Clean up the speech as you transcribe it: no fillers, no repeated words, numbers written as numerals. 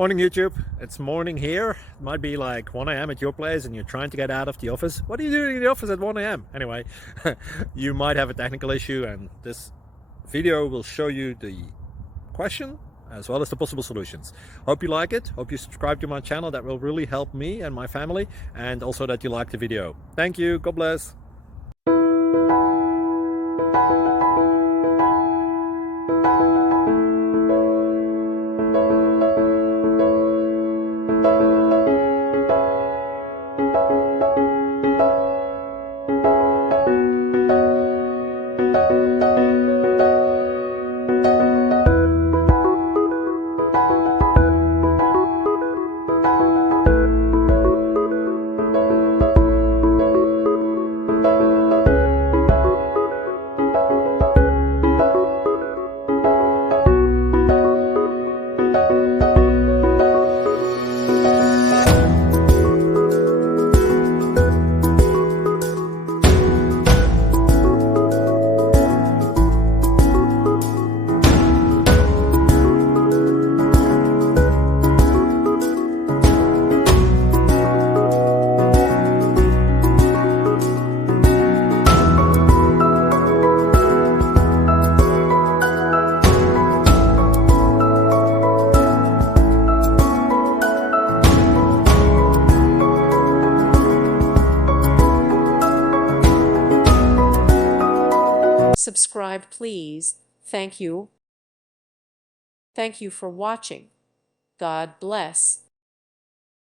Morning YouTube, it's morning here. It might be like 1 a.m. at your place and you're trying to get out of the office. What are you doing in the office at 1 a.m.? Anyway, you might have a technical issue and this video will show you the question as well as the possible solutions. Hope you like it, hope you subscribe to my channel. That will really help me and my family, and also that you like the video. Thank you, God bless. Subscribe, please. Thank you. Thank you for watching. God bless.